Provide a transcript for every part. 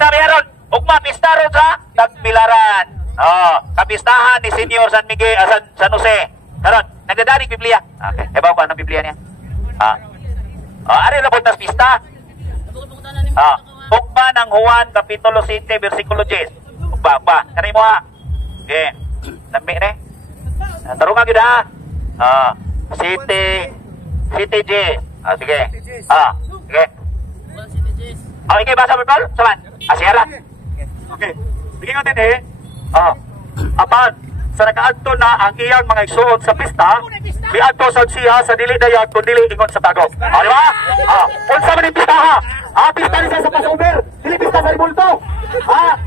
pista meron. Ugma pista ron sa Tagbilaran. Oh, kapistahan ni Senior San Miguel, San Jose. Karon, nagdadanig Biblia. Okay, ebaw ko anong Biblia niya. Ari labot nas pista. Ugma ng Juan kapitulo 7 bersikulo 10. Ugba. Kanay mo ha. Okay. Nambi ni. Tarungan gyud ha. City J. Sige. Sige. Okay, basa mo tol. Saman. Asira. Okay. Sige ko din apan sa nakaadto na ang iyang mga igsuon sa pista, miadto sa siya sa dili dayag kun dili ingon sa tago. Di ba? Unsa man ang pista ha? Pista ni sa Passover, dili pista sa Ribulto.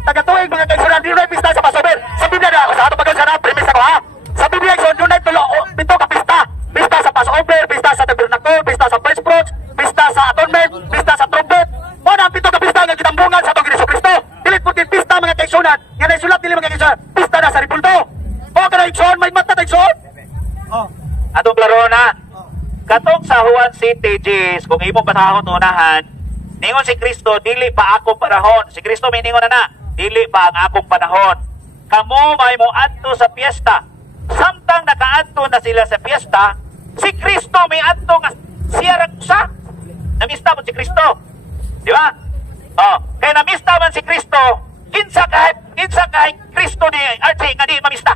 Taga-tuig mga kaigsuon dili na pista sa Passover. Sa Biblia na sa ato pagkan sa premise ako ha. Sa Biblia igsuon dunay pito ka pista. Pista sa Passover, pista sa Tabernacle, pista sa First Fruits, pista sa Atonement, pista sa Trumpet. Ang pito ka pista nga kitambungan sa atong Jesucristo. Dili pud pista mga kaigsuonan. Nga naisulat dili mga kaigsuonan. Pista na sa Ribulto. Kana igsoon may mata igsoon. Atong klaro na. Katong sa Juan City, Jis, kung imong basahon unahan, ningon si Kristo, dili pa akong panahon. Si Kristo may ningon na, dili pa ang akong panahon. Kamo may mo adto sa piyesta. Samtang nakaadto na sila sa piyesta, si Kristo may adto nga siya ra usa. Namista mo si Kristo. Di ba? Kaya namista man si Kristo, kinsa kahit Kristo ni Archie nga di mamista.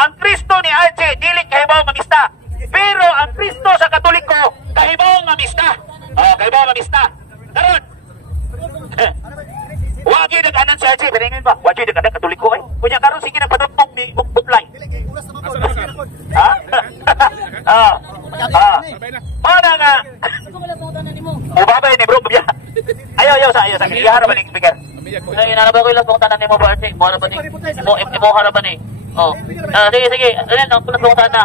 Ang Kristo ni Archie dili kahibaw mamista. Pero ang Kristo sa Katoliko kahibaw mamista. Kahibaw mamista. Karon. Wagi nag-anan si Archie, piningin ba? Wagi nag-anan Katoliko eh. Kunya karon sige na padugtog ni butlay. Mana nga? Babay ni bro, biya. Ayaw sa kaya ba ning speaker? Ay inaraba ko ilang tanan nimo ba Archie? Mo harapan ni mo harapan ni. Sige. Ano ang pagpunta na?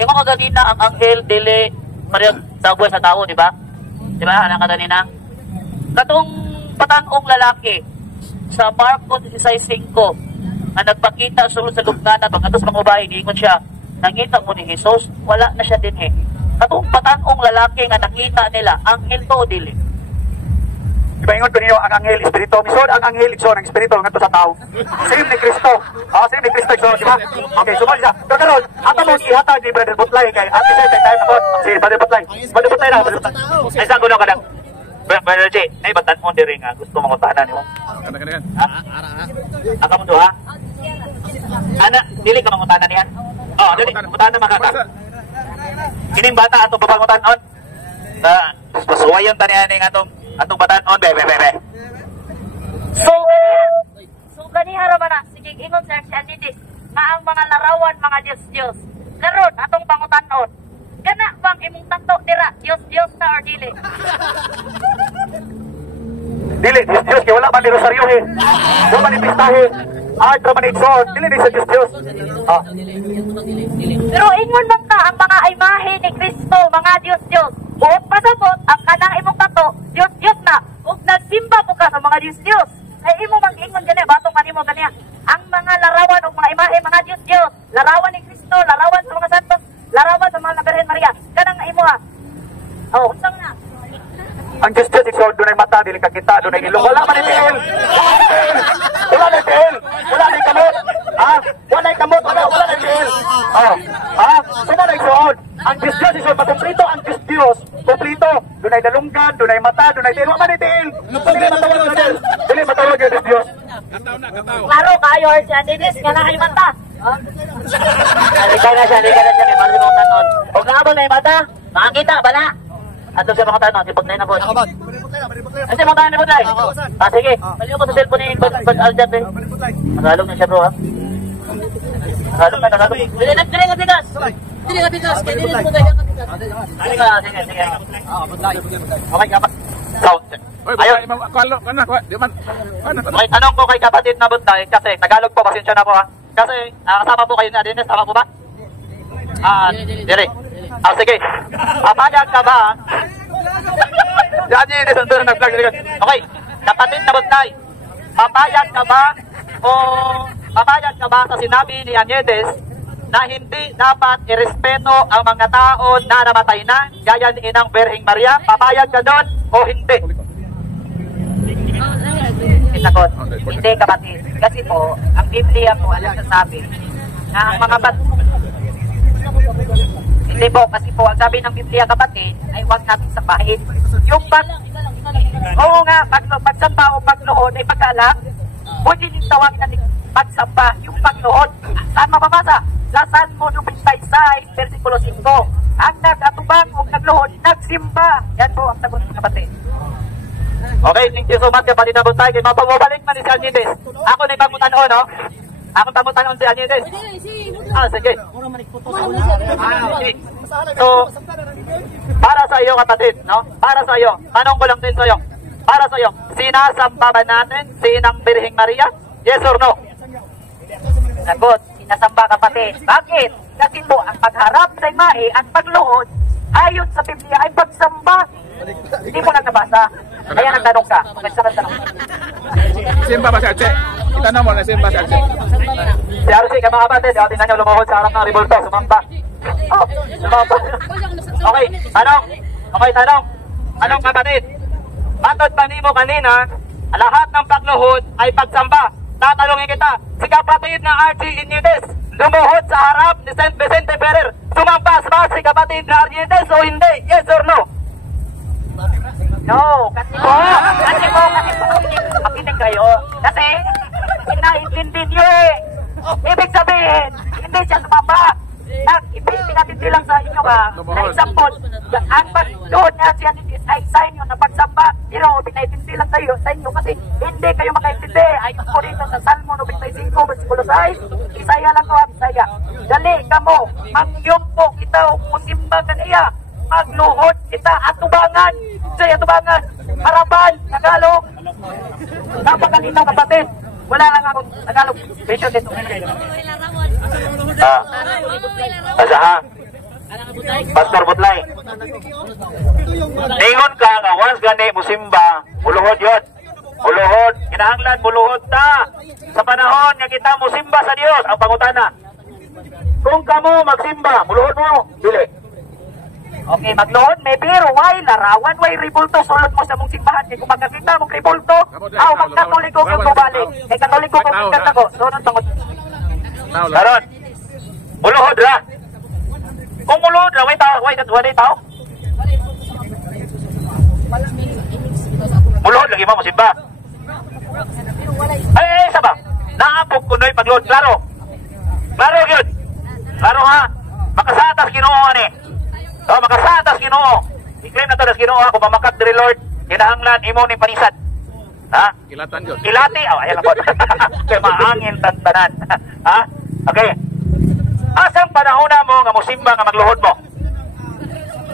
Ingon ko ganina ang anghel dili Maria dagway sa tao, di ba? Di ba? Ana kanina. Katong patanong lalaki sa Marcos 16:5 nga nagpakita sulod sa lubnganan pagkatos mangubahin ingon siya. Nakita mo ni Jesus, wala na siya dinhi. Katong patanong lalaki nga nakita nila, anghel to dili. Diba ingon ko ninyo ang anghel espiritu, misod ang anghel igsoon ang espiritu ngadto sa tao. Same ni Kristo. Same ni Kristo igsoon, di ba? Okay, sumali siya. Pero karon, ato mo ihatag ni Brother Butlay kay ate sa time ako. Si Brother Butlay. Brother Butlay na, Brother Butlay. Ay sa gulo ka lang. Brother J, ay batan-on diri nga gusto mo utanan nimo. Kana. Aka mo do ha? Ana, dili ka mangutanan niya. Dili, utanan makaka. Kining bata atong papangutan-on. Pasuwayon tani ani atong batanon be. So gani haraman na sige ingon sir si Anidis nga ang mga larawan mga Dios karon atong pangutanon kana bang imong tato dira Dios na or dili Diyos kay wala man ni rosaryo wala man ni pistahe art man ni igsoon dili ni sa Diyos. Pero ingon man ka ang mga imahe ni Kristo mga Dios buot pasabot ang kanang imong tato Dios na ug nagsimba mo ka sa mga Dios ay imo mag-ingon gani batong kanimo gani ang mga larawan ug mga imahe mga Dios larawan ni Kristo larawan sa mga santos larawan sa mga Birhen Maria kanang imo ha unsang na ang Diyos igsoon dunay mata dili ka kita dunay ilong wala man ni tiil wala ni tiil wala ni kamot wala ni kamot wala ni tiil sino na igsoon ang Diyos igsoon makumplito ang Diyos kumplito dunay dalunggan dunay mata dunay tiil wala man ni tiil dili matawag ang Diyos klaro kayo si Anidis nga na ay mata halika na siya kay mahal mo tanon og naabol na yung mata makakita bala ato siya makatanon si Butlay na boss kasi mga tanan ni Butlay sige baliw ko sa cellphone ni Bad Aljat nagalog na siya bro ha nagalog dili na bigas kaya dili mo tayo kapitas sige okay kapat ayaw may tanong ko kay kapatid na Butlay kasi Tagalog po pasensya na po ha kasi kasama po kayo na din tama po ba dire sige papayag ka ba okay kapatid na Butlay papayag ka ba sa sinabi ni Aniedes na hindi dapat irespeto ang mga tao na namatay na gaya ni Inang Birheng Maria papayag ka doon o hindi sagot. Hindi kapatid. Kasi po, ang Biblia po, ano sasabi, na ang mga hindi po, kasi po, ang sabi ng Biblia kapatid, ay huwag natin sambahin. Yung oo nga, pagsamba o pagluhod ay pagkaalam, pwede din tawagin natin pagsamba, yung pagluhod. Saan mababasa? Sa Salmo 96, versikulo 5. Ang nag-atubang o nagluhod, nagsimba. Yan po ang sagot ng kapatid. Okay, thank you so much kapatid na buntay. Kaya mapamabalik man ni si Alnides. Ako na ipamutan o, no? Ako pamutan si Alnides. Sige. Okay. So, para sa iyo kapatid, no? Para sa iyo. Tanong ko lang din sa iyo. Para sa iyo, sinasamba ba natin si Inang Birheng Maria? Yes or no? Sagot, sinasamba kapatid. Bakit? Kasi po, ang pagharap sa imahe at pagluhod, ayon sa Biblia ay pagsamba. Hindi mo nagkabasa. Kaya nagtanong ka. Nagtanong. Simba ba si Arce? Itanong mo na simba si Arce. Si Arce, ka mga kapatid, tingnan nyo lumuhod sa harap ng revolto, sumamba. Oh, sumamba. Okay, tanong. Okay, tanong. Anong kapatid? Matod pa mo kanina, lahat ng pagluhod ay pagsamba. Tatanungin kita, si kapatid na Archie Inides, lumuhod sa harap ni St. Vicente Ferrer, sumampas ba si kapatid na Inides o hindi? Yes or no? No, kasi po, makinig kayo. Kasi, inaintindi nyo eh. Ibig sabihin, hindi siya sumamba. Pinatindi lang sa inyo ba, na example, ang pagdoon niya siya ay sa inyo na pagsamba, pero pinaintindi lang tayo sa inyo kasi hindi kayo makaintindi. Ayon po dito sa Salmo 95, versikulo 6, Isaya lang ko, Isaya. Dali ka mo, mangyong po kita o musimba kaniya, magluhod kita atubangan. Say atubangan, harapan, Tagalog. Napakalinaw kapatid. Wala lang akong Tagalog. Vision dito. Asaha. Pastor Butlay. Ningon ka nga once gani musimba, muluhod yun. Muluhod, kinahanglan muluhod ta. Sa panahon nga kita musimba sa Dios, ang pangutana. Kung kamo magsimba, muluhod mo, dili. Okay, magluhod, may biro, way larawan, way ribulto, sulod mo sa mong simbahan. Kaya kung magkakita mong ribulto, magkatoliko yung bubalik. Kaya katoliko kung ikat ako. Sunod tungod. Karon, muluhod ra. Kung muluhod ra, way tao. Muluhod lagi mo simba. Ay, sabang. Naapog kunoy pagluhod, klaro. Klaro yun. Klaro ha. Makasatas Ginoo ani. So, makasatas Ginoo. I-claim na to das Ginoo kung mamakat diri Lord, kinahanglan imo ni panisad. Ha? Kilatan yun. Kilati. Oh, ayan ako. Kaya maangin tantanan. Ha? Okay. Asang panahon na mo nga musimba nga magluhod mo?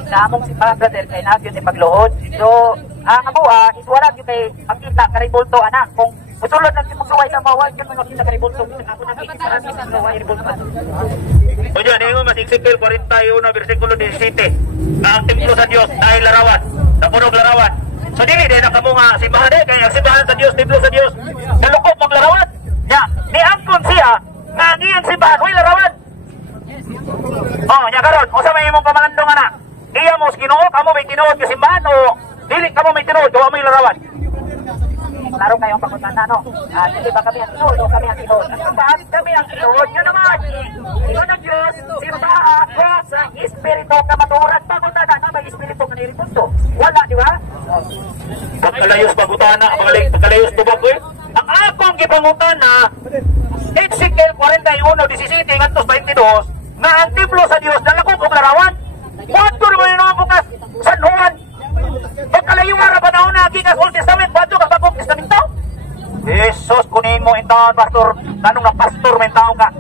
Sa among simbahan, brother, kay nagyon ay magluhod. So, ang abuha, iswala yung kay pagkita karibulto, anak. Kung usulod lang yung magluway sa mawag, yun mga kita karibulto. Ako nakikita natin sa magluway, karibulto. O dyan, ingo mas Ezekiel 41, versikulo 17. Na ang templo sa Diyos dahil larawan. Napunog larawan. So dili, din na kamo nga simbahan din. Kaya ang simbahan sa Diyos, templo sa Diyos. Nalukot mong larawan. Ya, ni angkon siya, nga ang simbahan, huwag larawan. Nya karon, o sa may imong pamalandong anak. Iya mo, Ginoo, kamo may tinuod ka simbahan o dili kamo may tinuod, gawa mo yung larawan. Klaro kayong pagkutana, no? Hindi ba kami ang tinuod o kami ang tinuod? Bakit kami ang tinuod? Yan naman! Yun ang Diyos, simbahan ko sa Espiritu kamaturan. Pagkutana na may Espiritu kaniripunto. Wala, di ba? Pagkalayos pagutana, pagkalayos tubag ko eh. Ang akong gipangutana, Ezekiel 41:17 ngadto 22, nga ang templo sa Dios dalakop og larawan. Kwadto naman yung mga bukas San Juan. Pagkalayong nga panahon na gikas Old Testament, kwadto ka Bagong Testamento. Jesus, kunin mo intaon, pastor. Tanong na pastor, may taong ka.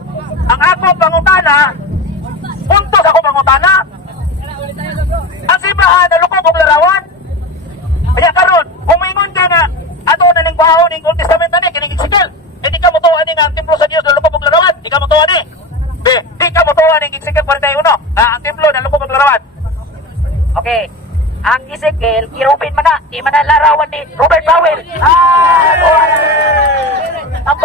Ang akong pangutana, puntos ako pangutana. Ang simbahan dalakop og larawan. Kaya karon, kumingon ka nga ato na ning baho ning Old Testament ani kining Ezekiel. Hindi ka motuan ni nga ang templo sa Dios dalakop og larawan. Di ka motuan ni. Di ka motuan ning Ezekiel 41. Ang templo dalakop og larawan. Okay. Ang Ezekiel, kirupin man na. Di man na larawan ni Robert Powell. Ang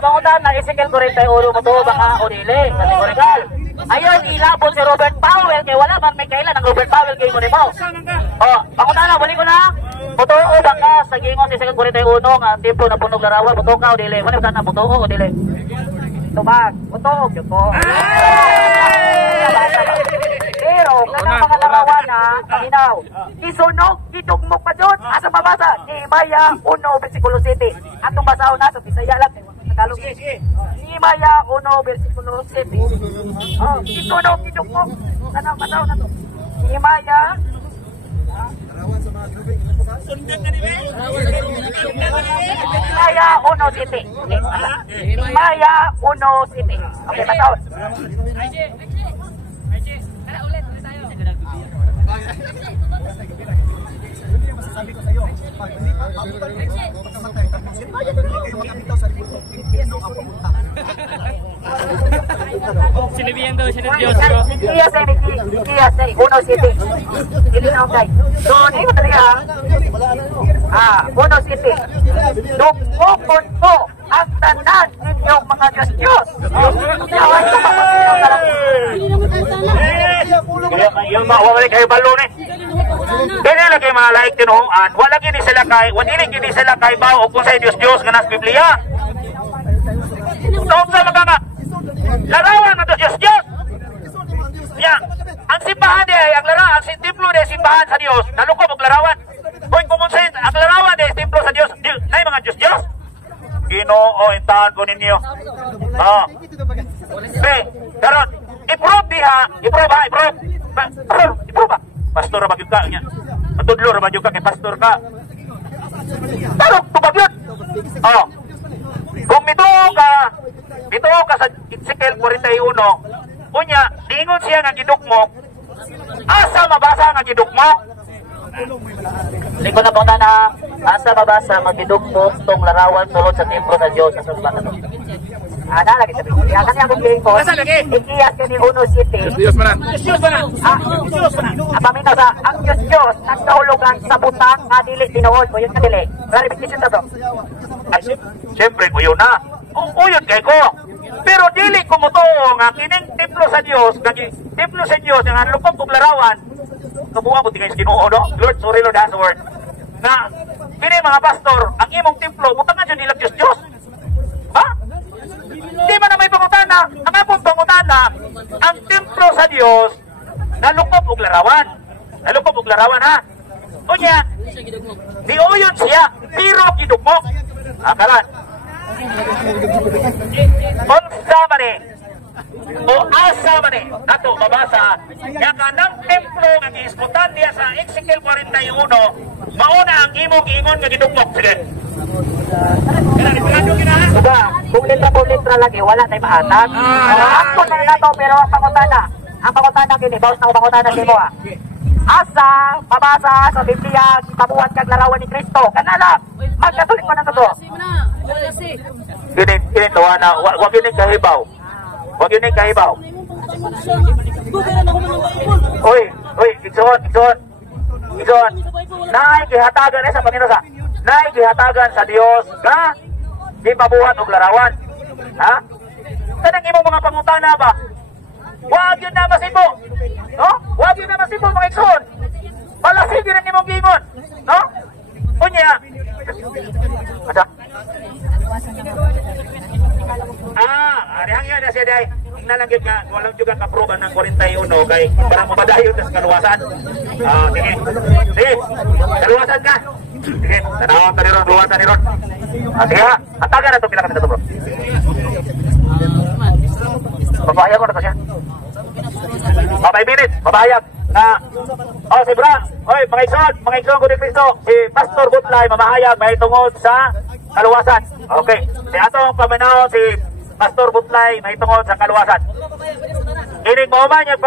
pangutana, Ezekiel 41 mo to baka o dili. Kategorikal. Ayaw ilabot si Robert Powell kay wala man may kailan ang Robert Powell kay mo nimo. Oh, pangutana balik ko na. Butuo ba ka sa gingon si 41 nga tempo na punog larawan, butuo ka o dili? Wala ba na butuo o dili? Tubag, butuo gyud ko. Pero kanang mga larawan na kaminaw. Isunog gidugmok pa jud asa mabasa ni Maya 1 bersikulo 7. Atong basahon na sa Bisaya lang Tagalog. Ni Maya 1 bersikulo 7. Oh, isunog gidugmok kanang basahon na to. Ni Maya Maya 1:7. Okay. Maya 1:7. Okay, basahon. Sabi ko sa iyo, pag hindi pa mabutan text, pagkamatay, kayo makapitaw sa libro, impyerno ang pumunta. Sinabihan daw siya ng Diyos. Ikiyas ay 1:7. Dili na okay. So, hindi mo talaga. 1:7. Dugmokon po ang tanan ninyong mga Diyos-Diyos. Yawan sa mga Yung mga wala kayo balo ni. Dili lang kayo mga laik tinuhuan. Wala gini sila kay, wala gini sila kay bao o kung sa Diyos nga nas Biblia. So, sa mga nga, larawan na to Diyos. Yan. Ang simbahan di ay, ang larawan, ang templo di ay simbahan sa Diyos. Nalukop ang larawan. Kung kumunsin, ang larawan di ay templo sa Diyos. Na yung mga Diyos. Ginoo, intahan ko ninyo. Karon, i-prove diha, i-prove ba? Pastor ba yun ka? Matudlo ba yun ka kay pastor ka? Tarok, tubag yun! Kung mituo ka sa Ezekiel 41, kunya, dingon siya nga gidukmok, asa mabasa nga gidukmok? Hindi ko na punta na asa mabasa magidugmok tong larawan sulod sa templo sa Diyos sa sulat na lagi sabi ko. Kaya kanya akong giling ko. Ikiyas ka ni 1:7. Diyos manan. Apamin ka sa ang Diyos nagkahulugan sa butang nga dili tinuod. Uyod ka dili. Clarification na bro. Siyempre, uyon na. Uyon kay ko. Pero dili ko mo to nga kining templo sa Diyos, templo sa Diyos, nga lupog kong larawan, kabuha mo tingay sa Ginoo, no? Lord, sorry Lord, that's the word. Na, kini mga pastor, ang imong templo, butangan dyan nilang Diyos. Ha? Di man na may pangutana. Ang apong pangutana, ang templo sa Diyos, nalukop og larawan. Nalukop og larawan, ha? O niya, di uyon siya, pero gidugmok. Akalan. Unsa man ni o asa man ni nato mabasa nga kanang templo nga giiskutan diya sa Ezekiel 41 mauna ang imong ingon nga gidugmok. Sige. Diba, kung litra lagi, wala tayong mahatag. Ako na nato, pero ang pangutana kini, bawas na ko pangutana si mo ha. Asa, mabasa sa Biblia, pabuhat kag larawan ni Kristo. Kanala, magkatulik pa na to. Kini tuwa na, wag yun kahibaw. Wag yun kahibaw. Uy, Igsoon. Naikihatagan sa Panginoon sa. Naikihatagan sa Dios nga di pabuhat og larawan. Ha? Kanang imong mga pangutana ba? Wag yun na masibo. No? Wag yun na masibo mga Igsoon. Malasig yun ang imong gingon. No? Unya. Ada? Arihang yun na siya day. Tingnan lang yun nga, walang juga kaproban ng 41 kay parang mabadayon sa kaluwasan. Sige, kaluwasan ka. Sige, tanawang ka ni Ron, luwasan ni Ron. Sige ha, hatagan na ito pila kami na ito bro. Babahayag ko na ito siya. 5 minutes, babahayag na, si Bra, mga Igsoon ko ni Cristo, si Pastor Butlay, mamahayag, may tungod sa kaluwasan. Okay, si atong paminaw, si Pastor Butlay, may tungod sa kaluwasan. Inig mauman niya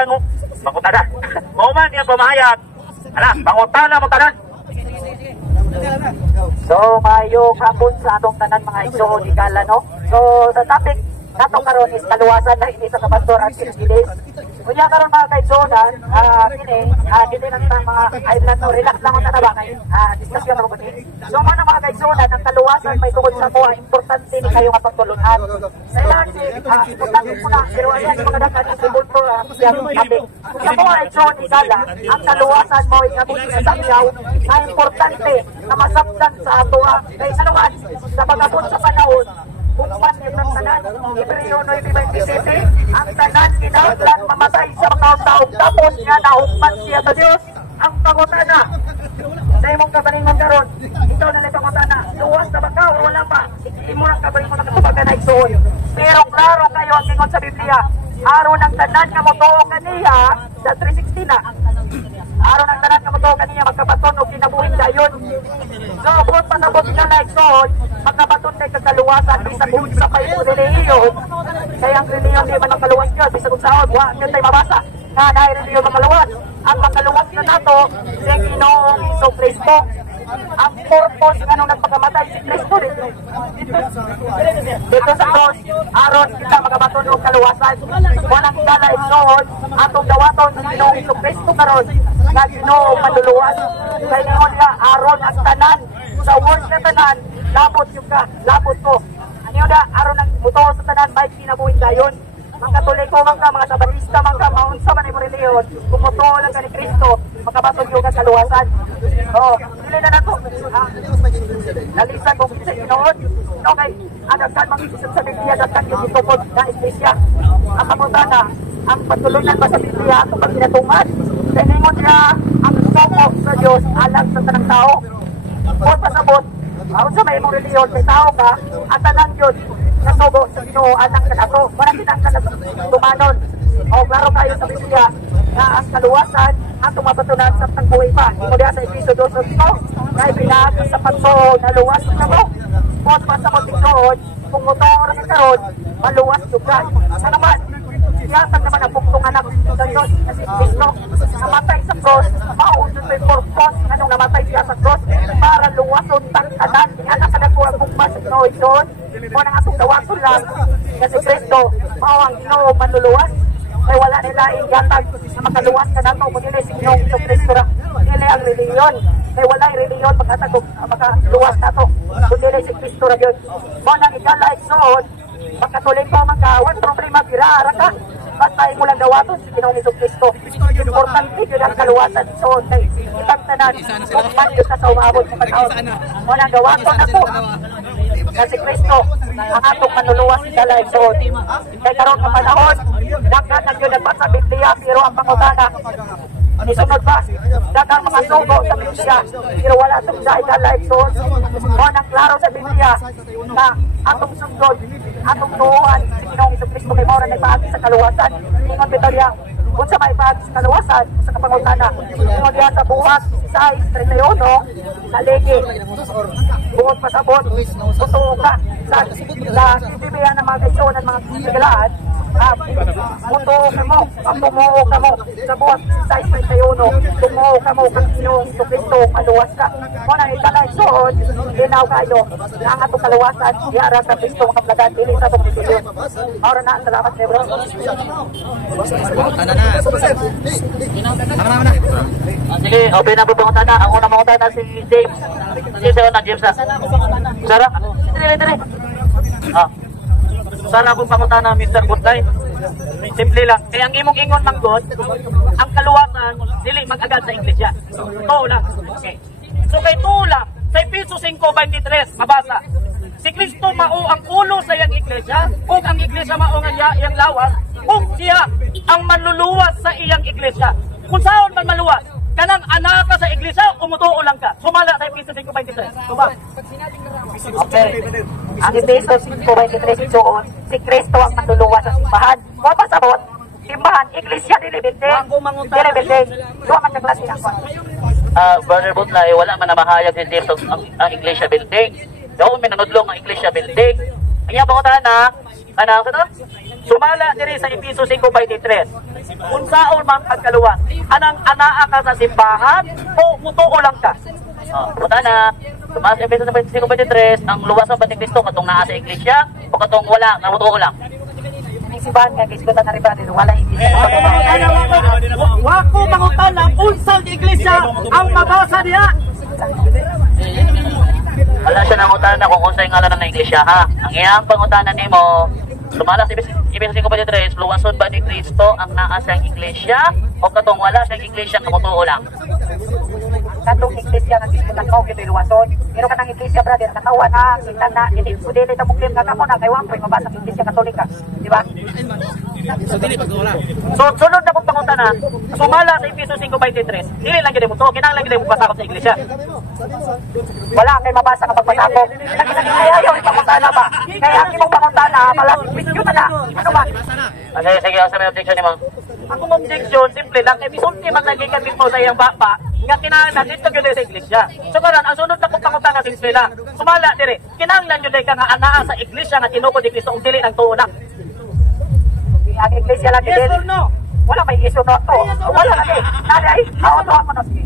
pangutana. Mauman niya pamahayag. Pangutana mo tanan. So, mayo kapon sa atong tanan mga Igsoon igala, no? So, sa topic natong karon is kaluwasan na ini sa Pastor Archie Giles. Kunya karon mga kaigsunan, dili lang ta mga island no, relax lang ta ba kay diskusyon mo gud. So mga kaigsunan, ang kaluwasan may tungod sa mo, importante ni kayo nga pagtulunan. Kaya importante po na, pero ayan mga dapat isibol po siya kami. Kaya mo kaigsunan isala, ang kaluwasan mo ikabot sa sakyaw, ay importante na masabtan sa ato kay sanuan sa pagabot sa panahon. Kung panin ng tanan, Hebreo 9:27, ang tanan kinahanglan mamatay sa mga taong tapos nga naugman siya sa Dios. Ang pangutana sa imong kabalingon karon, ikaw na lang pangutana, luwas na ba ka o wala pa? Imo ang kabalingon na kapag naigsuon. Pero klaro kayo ang ingon sa Biblia, aron ang tanan nga motuo kaniya sa 3:16 na. Aron ang tanan nga motuo kaniya magkabaton og kinabuhing dayon. So, kung pasabot ka na igsoon, magkabaton na kagaluwasan, bisag kung sa pay mo reliyon, kaya ang reliyon di man ang kaluwas ka, bisag kung saan, yun tayo mabasa, na reliyon ang kaluwas. Ang makaluwas na nato, si Ginoong Hesus Kristo. Ang purpose nga nung nagpakamatay si Kristo dito sa cross, aron kita magabaton og kaluwasan. Walang igala igsoon, atong dawaton si Ginoong Hesus Kristo karon, na Ginoong maduluwas. Kaya ngayon niya, aron ang tanan, sa word na tanan, labot yung ka, labot ko. Ano na, aron ang buto sa tanan, may kinabuhin dayon. Mga Katoliko man ka, mga Sabatista man ka, maunsa man yung reliyon, kung buto lang ka ni Kristo, makabaton yung kaluwasan. Dili na nato. Nalisan kong sa Ginoon. Okay, adagkan mga isusod sa Biblia, adagkan yung itupod na Iglesia. Ang kamutana, ang patulunan ba sa Biblia, ito pag kinatuman. Teningon niya, ang sumo sa Diyos, alang sa tanang tao. Kung pasabot, aron sa may mong reliyon, may tao ka, at tanang Diyos, nasubo sa Ginoo, anak ka nato. Walang kinangkan na tumanon. Klaro kayo sa Biblia, na ang kaluwasan, ang tumapatunan sa tangbuhay pa. Mula sa episode 2, kaya pinaka sa pagso na luwas na mo. Kung pasabot itoon, kung motor ang karoon, maluwas juga. Sa naman, yatag naman ang buktong anak sa Diyos na si Kristo. Namatay sa cross, maunod may purpose anong namatay siya sa cross para luwason tangkanan. Anak ka na po ang bukmas sa Ginoo doon. Kung ang atong dawason lang na si Kristo, mawang Ginoo manluluwas. Kaya wala nila yatag na makaluwas ka nato kung nila si Ginoo sa Kristo ra. Nila ang reliyon. Kaya wala yung reliyon pag-atag makaluwas nato kung nila si Kristo ra yun. Kung ang ikalike soon, Katoliko man ka, walang problema, pirara ka. Basta mo lang dawaton si Ginoong Hesus Kristo. Importante yun ang kaluwasan. So, itang tanan, kung man yun na sa umabot sa panahon. Walang dawaton na po. Na si Kristo, ang atong manluluwas sa dalay. So, kaya karoon ng panahon, nagkatag yun ang sa Biblia, pero ang pangutana, isunod ba? Dagang mga sugo sa Biblia, pero wala itong dalay. So, nang klaro sa Biblia, na atong sundod, atong tuuan, si Ginoong Hesus Kristo kay Maura nagpaagi sa kaluwasan. Ingon Bitoria, kung sa may paagi sa kaluwasan, sa kapangutana, ingon diya sa buhat, 6:31, naligi, buot pasabot, tutuo ka, sa Biblia ng mga kaisunan, mga kasigalaan, mutuo ka mo, ang tumuo ka mo, sa buhat 6:31, tumuo ka mo, kang Ginoong Hesus Kristo, maluwas ka. Kung nang italay suod, linaw kayo, na ang atong kaluwasan, iara sa Kristo, mga plagan, dili sa itong Biblia. Maura na, salamat kayo bro. Sige, open na po pangutana. Ang unang pangutana si James. James na. Sarap. Dili. Sana akong pangutana, Mr. Goodline. Simple lang. Kaya ang imong ingon ng God, ang kaluwasan, dili mag-agad sa Iglesia. Tuo lang. Okay. So kay tuo lang, sa Efesos 5:23, mabasa. Si Kristo mao ang ulo sa iyang iglesia, kung ang iglesia mao ang iyang lawas, kung siya ang manluluwas sa iyang iglesia. Kung saan man maluwas, kanang anak ka sa iglesia, umutuo lang ka. Sumala sa Efesos 5:23. Diba? Okay. Ang Efesos 5:23 doon, si Kristo ang manluluwas sa simbahan. Kung pasabot, simbahan, iglesia, dilibinding. Dilibinding. Doon man naglasi ng kwan. Brother Butlay, wala man na mahayag si James ang iglesia building. Daw minanudlong ang iglesia building. Ang iyang pangutana, kanang sumala diri sa Efesos 5:23. Kung saan man pagkaluwas, anang anaa ka sa simbahan o mutuo lang ka? Pangutana, sumala sa Efesos 5:23, ang luwas ng Kristo katong naa sa iglesia o katong wala, nga mutuo lang? May simbahan nga kisgutan na riba din wala iglesia. Wako mangutana unsang iglesia ang mabasa niya. Wala siya nangutan na kung unsay ngalan ng iglesia ha. Ang iyang pangutanan nimo, sumala sa Ibig 5:3, luwason ba ni Kristo ang naa siyang iglesia o katong wala siyang iglesia kamutuo lang? Katong iglesia nga kisgutan ko gyud luwason. Pero kanang iglesia brother katawa na kita na dili ta muklim nga kamo na kay wa koy mabasa ng iglesia katolika, di ba? So sunod na kong pangutanan, sumala sa Efesos 5:23, dili lang gyud mo to, kinahanglan gyud mo pasakop sa iglesia. Wala kay mabasa nga pagpasakop. Kaya yung pangutana ba? Kaya ang imong pangutana malapit video na lang. Ano ba? Okay, sige, asa may objection nimo? Akong objection, simple lang, kay bisulti man lagi kami mo sa iyang bapa, nga kinahanglan dito gyud sa iglesia. So karon ang sunod na kong pangutana din sila, sumala dire, kinahanglan gyud ka nga anaa sa iglesia nga tinuod ni Kristo ug dili nang tuo na. Ang iglesia lang din. Wala may iso na to. Wala na din. Nari ay, ako mo na sige.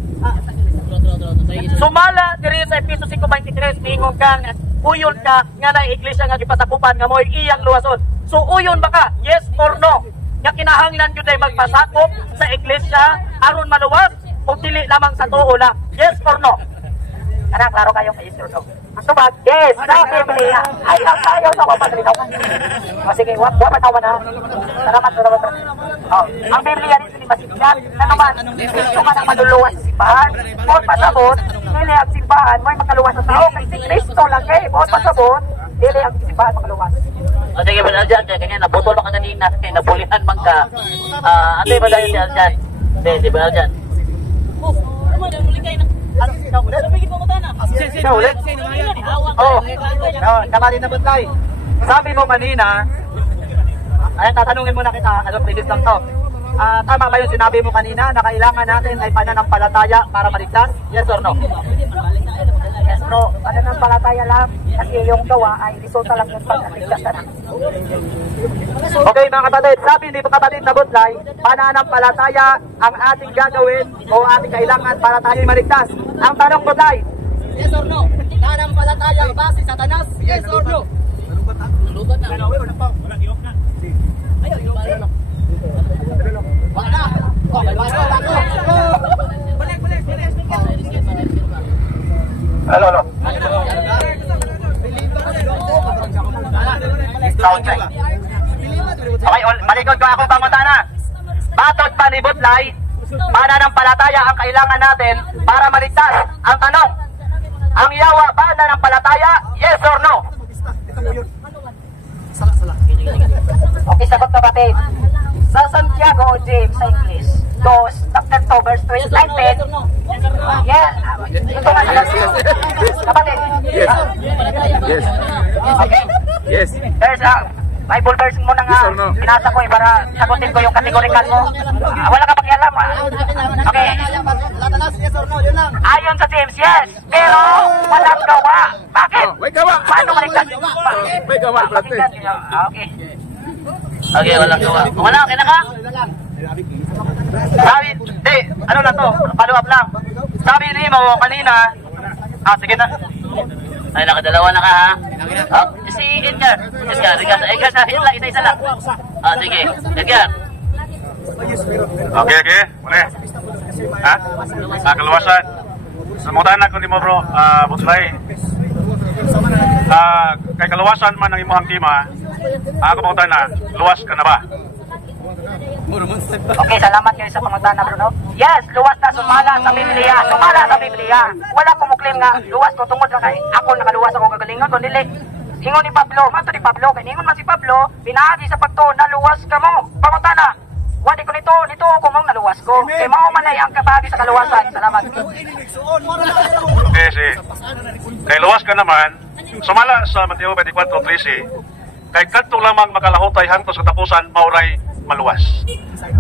Sumala diri sa Efesos 5:23, mingon kang uyon ka nga na iglesia nga gipasakupan nga mo'y iyang luwason. So uyon ba ka? Yes or no? Nga kinahanglan gyud ay magpasakop sa iglesia aron maluwas o dili lamang sa tuo lang. Yes or no? Ana klaro kayo kay iso no. Ang tubag, yes, sa Biblia. Ay, ang tayo sa kapatrinaw. O sige, wap matawa na. Salamat. Oh, ang Biblia rin sila masigyan. Na naman, gusto ka na maluluwas sa simbahan. Bukod pasabot, dili ang simbahan, may makaluwas sa tao. Kasi si Kristo lang kayo. Bukod pasabot, dili ang simbahan makaluwas. O sige, Brother Jan, kaya nabutol ka kanina, kaya nabulihan man ka. Ano ba dahil si Jan? Hindi, Brother Jan. Kamali na butlay. Sabi mo kanina, ay tatanungin mo na kita, ano prelis lang to. Tama ba yung sinabi mo kanina na kailangan natin ay pananampalataya para maligtas? Yes or no? Yes, bro. Pananampalataya lang. Kasi yung gawa ay resulta lang yung pag-aligtas na. Okay mga kapatid, sabi ni kapatid na butlay, pananampalataya ang ating gagawin o ating kailangan para tayo maligtas. Ang tanong butlay, yes or no? Pananampalataya ba si Satanas? Yes or no? Nalubat na. Wala giok na. Ayaw, giok na. Wala. Hello. Okay, malikod ko akong pangutana. Batod pa ni Butlay, pananampalataya ang kailangan natin para maligtas. Ang tanong, ang yawa ba nananampalataya? Yes or no? Okay, sagot kapatid. Sa Santiago James sa English, 2, chapter 2, verse 19. Yeah. Ito nga sila. Kapatid. Yes. Yes. Okay. Yes. There's a Bible verse mo na nga. Yes or no? Pinasa ko para sagutin ko yung kategorikal mo. Wala ka pakialam. Okay. Yes or no, yun lang. Ayon sa James, yes. Pero walang gawa. Bakit? Oh, may gawa. Paano maligtas? May gawa, brate. Okay. Okay, walang gawa. Wala, okay na ka? Sabi, di, ano na to? Follow up lang. Sabi ni mo kanina, sige na. Ay, nakadalawa na ka ha? Si Edgar. Edgar, isa lang. Sige. Edgar. Okay. Muna. Ha? Kaluwasan. Samutan ako ni mo bro, Butlay. Kay kaluwasan man ang imuhang tima, ako pangutan na, luwas ka na ba? Okay, salamat kayo sa pangutana, Bruno. Yes, luwas na sumala sa Biblia. Sumala sa Biblia. Wala kumuklim nga luwas ko tungod na kay ako nakaluwas ako kagalingon. Kung dili, ingon ni Pablo, mato ni Pablo, kay ingon man si Pablo, pinagi sa pagto na luwas ka mo. Pangutana, wadi ko nito ako mong naluwas ko. Kay mao man ay ang kabagi sa kaluwasan. Salamat. Okay, si. Kay luwas ka naman, sumala sa Mateo 24:13, kay kadto lamang makalahutay hangtod sa tapusan mauray maluwas.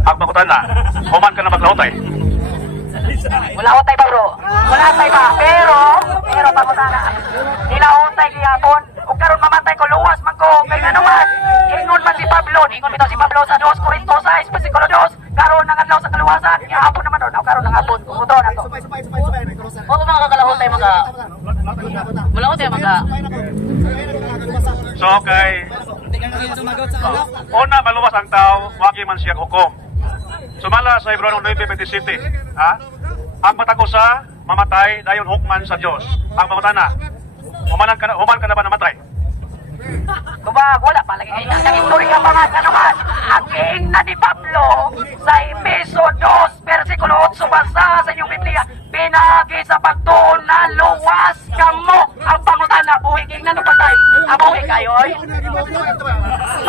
Ang pangutan na, human ka na maglahutay. Wala utay pa, bro. Wala utay pa. Pero pangutana, nila utay gihapon. Ug karon mamatay ko luwas man ko. Kay ano man, ingon man si Pablo, ingon bitaw si Pablo sa 2 Corintos 6 versikulo 2, karon ang adlaw sa kaluwasan, gihapon naman daw, karon ang hapon. Kuto na to. Oo mga kakalahutay mga. Wala ko tayo mga. So, kay Una, maluwas ang tao, wagi man siya hukom. Sumala sa Hebreo 9:27, ang matagusa, mamatay, dayon hukman sa Diyos. Ang pamatana, human ka na ba namatay? Tubag, wala pa lagi kayo. Nag-istory ka mga naman. Ang king na ni Pablo sa Efeso 2, versikulo 8, basa sa inyong Biblia. Pinagi sa pagtuon na luwas ka mo. Ang pangutana, buhay king na patay. Ang buhay kayo, oy.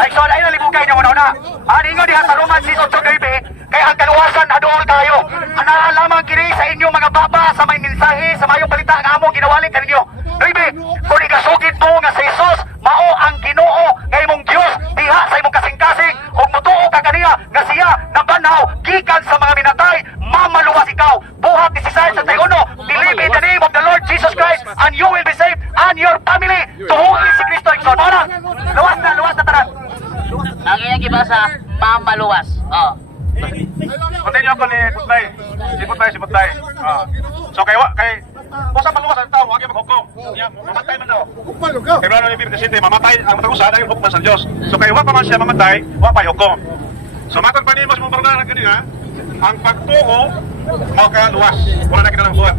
Ay, so, layo na limugay na una-una. Ani nga diha sa Roman 6:9, kaya ang kaluwasan na doon tayo. Anaalaman kini sa inyong mga baba sa may mensahe, sa mayong balita nga among ginawali kaninyo. Baby, kung igasugid mo nga sa Jesus, mao ang Ginoo nga imong Dios diha sa imong kasing-kasing ug mutuo ka kaniya nga siya nabanaw gikan sa mga minatay, mamaluwas ikaw. Buhat 16 sa 1, believe in the name of the Lord Jesus Christ and you will be saved and your family. Tuhuin si Kristo ikson. Ora, luwas na tanan. Ang iyang gibasa, mamaluwas. Oh. Continue ako ni Putlay. Si Putlay. So kay usa maluwas ang tao, wagi maghukom. Mamatay man daw. Kay Hebreo 9:27, mamatay ang matagusa dayon hukman sa Dios. So kay wa pa man siya mamatay, wa pa hukom. So matag pa nimo sa mga barangay kanina, ang pagtuo mao ka luwas. Wala na kita ng buhat.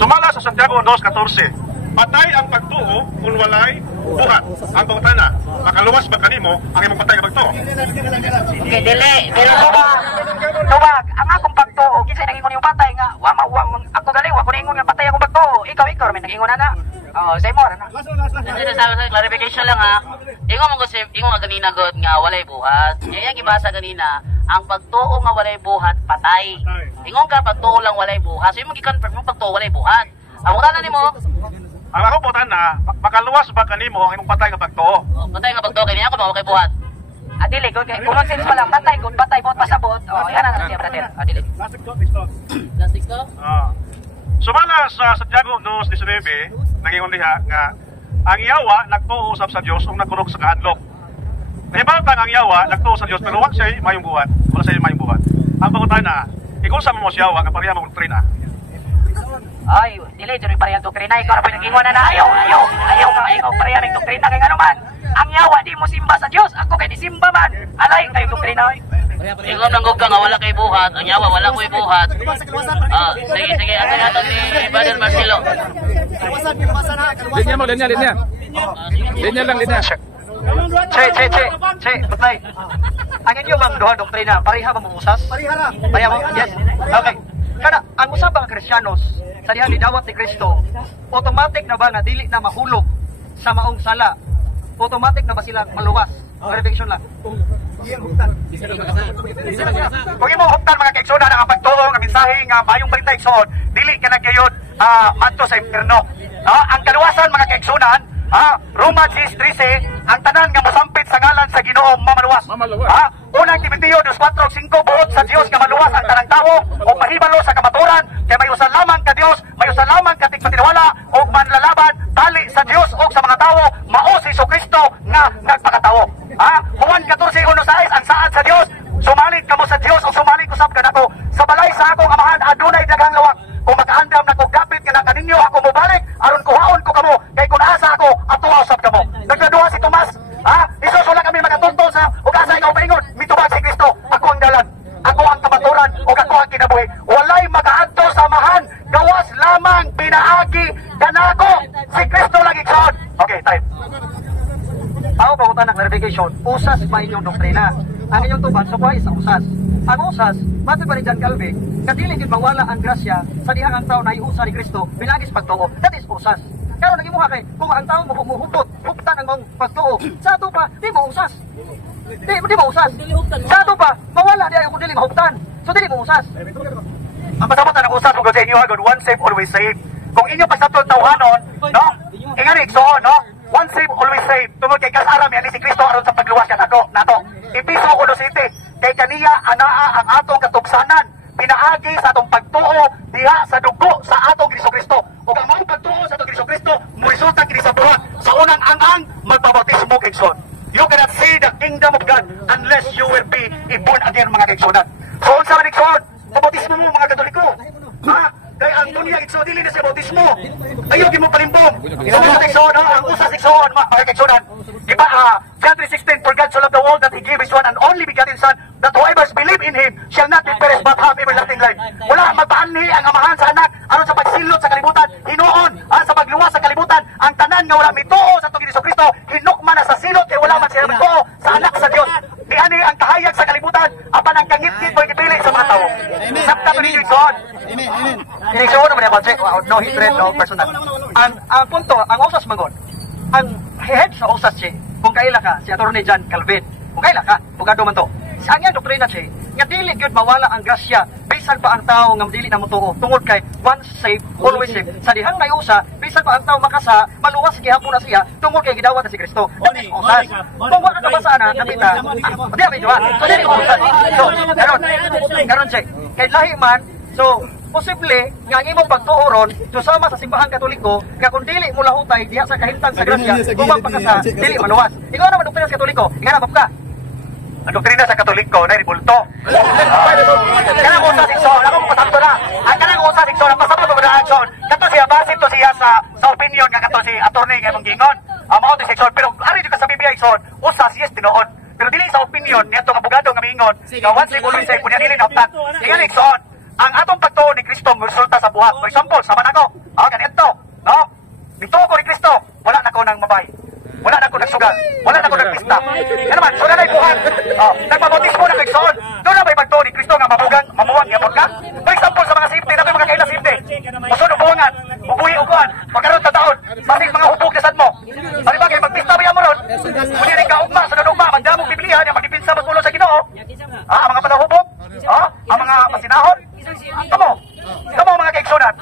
Sumala sa Santiago 2:14, patay ang pagtuo kung walay buhat. Ang pangutana, makaluwas ba kanimo ang imong patay nga pagtuo? Dili. Pero tubag, ang akong pagtuo, kinsa nangingon yung patay nga, ako galing, wa ko ningon nga patay akong pagtuo. Ikaw, may nangingon na. Oh, say more na. Sabi sa clarification lang ha. Ingon mo kasi, ingon nga ganina god nga walay buhat. Yung gibasa ganina, ang pagtuo nga walay buhat, patay. Ingon ka, pagtuo lang walay buhat. So yung mag-confirm mo, pagtuo walay buhat. Ang utana nimo, Ang ako po na, makaluwas ba kanimo ang imong patay nga pagtuo? patay nga pagtuo kay niya ako kay buhat. Adili, kung sense pa lang, patay, kung patay, buhat pasabot. Oh, yan ang siya, brother. Adili. Plastic to? Sumala sa Santiago 2:19, nangingon diha nga ang yawa nagtuo usab sa Dios ug nagkurog sa kahadlok. Nahibawtan ang yawa nagtuo sa Dios pero wa siya mayong buhat. Wala siya mayong buhat. Ang pangutana, ikaw sa mo siya wa nga pareha mo doktrina. Ay, dili, dili parehang doktrina. Ikaw na po nag-ingon na ayaw parehang ng doktrina. Kaya ano man, ang yawa di mo simba sa Diyos. Ako kay di simba man. Alay, kayo doktrina, oy. Ingon lang ka nga wala kay buhat, ang yawa wala ko'y buhat. Sige, ato ni Brother Marcelo. Linya mo, linya. Linya lang. Che, patay. Ang inyo bang doha doktrina, pareha ba mo usas? Pareha mo? Yes. Okay. Kada, ang usab mga Kristiyanos, sa diha ni dawat ni Kristo, automatic na ba na dili na mahulog sa maong sala? Automatic na ba sila maluwas? Verification lang. Kung imong huktan mga kaigsunan ang pagtuo nga mensahe nga mayong balita igsoon, dili ka na gayud madto sa impierno. Ang kaluwasan mga kaigsunan, Romans 6:13, ang tanan nga mosampit sa ngalan sa Ginoo mamaluwas. Unang Timoteo 2:4-5, buot sa Dios nga maluwas ang tanang tawo o mahibalo sa kamaturan, kay may usa lamang ka Dios, may usa lamang ka tigpatiwala o manlalaban tali sa Dios o sa mga tawo, mao si Jesucristo nga nagpakatawo. Juan 14:1-6, ang saad sa Dios, sumalit kamo sa Dios o sumalit usab ka nako. Sa balay sa akong amahan adunay daghang lawak. Kung makaandam na ko gapit ka na kaninyo ako mobalik, aron kuhaon ko kamo, kay kung asa ako atuwa usab kamo. Nagduha si Tomas, isusula kami magatunto sa ug asa ikaw paingon, mitubag si Kristo, ako ang dalan, ako ang kamaturan ug ako ang kinabuhi. Walay makaadto sa amahan, gawas lamang pinaagi kanako si Kristo lagi kaon. Okay, time. Ako pa ng clarification, usas ba inyong doktrina? Ang inyong tubag, subuhay sa usas. Ang usas, mati pa rin John Calvin, kadili din mawala ang grasya sa dihang ang tao na iusa ni Kristo, binagis pagtuo. That is usas. Pero naging mo kay, kung ang tao muhupot, huptan ang mong pagtuo, sa ato pa, di mo usas. Di mo usas. Sa ato pa, mawala di ang dili mahuptan. So dili mo usas. Ang pasamutan ng usas, kung sa inyo agad, once saved, always saved. Kung inyo pasatol tawhanon, no? Ingani, igsoon, no? Once saved, always saved. Tungod kay kasaram yan ni si Kristo aron sa pagluwas ka nato. Episo 1:7, kay kaniya anaa ang atong katugsanan, pinaagi sa atong pagtuo diha sa dugo sa atong Kristo. Ug ang mao pagtuo sa atong Kristo mo resulta kini sa buhat sa unang ang magpabautismo kay Son. You cannot see the kingdom of God unless you will be born again mga kaigsunan. So unsa man igsoon? Pabautismo mo mga Katoliko. Kay ang dunya igsoon dili na sa bautismo. Ayaw gyud mo palimbong. Isa sa igsoon, ang usa sa igsoon mga kaigsunan. Di ba John 3:16, for God so loved the world that He gave His one and only begotten Son, that whoever believe in Him shall not perish but have everlasting life. Wala magpaanhi ang amahan sa anak aron sa pagsilot sa kalibutan, hinuon aron sa pagluwas sa kalibutan, ang tanan nga wala mituo sa tungod ni Kristo, hinukman na sa silot kay wala man siya mituo sa anak sa Dios. Niani ang kahayag sa kalibutan, apan ang kangit-ngit mo gipili sa mga tao. Sabta to ninyo igsoon. Amen. Amen. Inigsoon naman yung check, no hatred, no personal. Ang punto, ang usas magon, ang head sa usas siya, kung kaila ka, si Atty. John Calvin, kung kaila ka, bugado man to. Sa ang doktrina siya, nga dili gyud mawala ang grasya, bisan pa ang tao nga dili na motuo, tungod kay once saved, always saved. Sa dihang may usa, bisan pa ang tao makasa, maluwas gihapon na siya, tungod kay gidawat na si Kristo. Usas. Kung wala ka basa na, nakita, di ba ito? So, dili ko usas. So, karon check. Kay lahi man, so, posible nga ang imong pagtuoron susama sa simbahan Katoliko nga kung dili mo lahutay diha sa kahimtang sa grasya kung magpakasa dili maluwas. Ikaw naman doktrina sa Katoliko, ikaw na ka. Ang doktrina sa Katoliko na ribulto. Kanang usas igsoon, ako mo pasakto na. Ang kanang usas igsoon, ang pasabot mo na action. Kato siya basit to siya sa opinion nga kato si attorney nga mong gingon. Mao to igsoon, pero ari jud ka sa Biblia igsoon, usas yes tinuod. Pero dili sa opinion niadto nga abogado nga miingon, nga once they always say kunya dili na uptat. Ingon igsoon. Ang atong pagtuo ni Kristo resulta sa buhat. For example, sama na ko. Ganito. No? Bituo ko ni Kristo. Wala na ko ng mabay. Wala na ko nagsugal. Wala na ko nagpista. Yan naman, so na na'y buhat. Nagpabotismo na kagsoon. Doon na may pagtuo ni Kristo nga mamuwang yapon ka. For example, sa mga safety, namin mga kaila safety. Masun ubuhangan, ubuhi uguhan, pagkaroon sa taon, basig mga hubog kasad mo. Sabi ba kayo, magpista ba yan mo ron? Kung rin ka ugma, sa nanugma, magdamong Biblia, yung magdipinsa magpulo sa Ginoo. Ang mga panahubog, ang mga pasinahon. Kamo mga kaigsunan,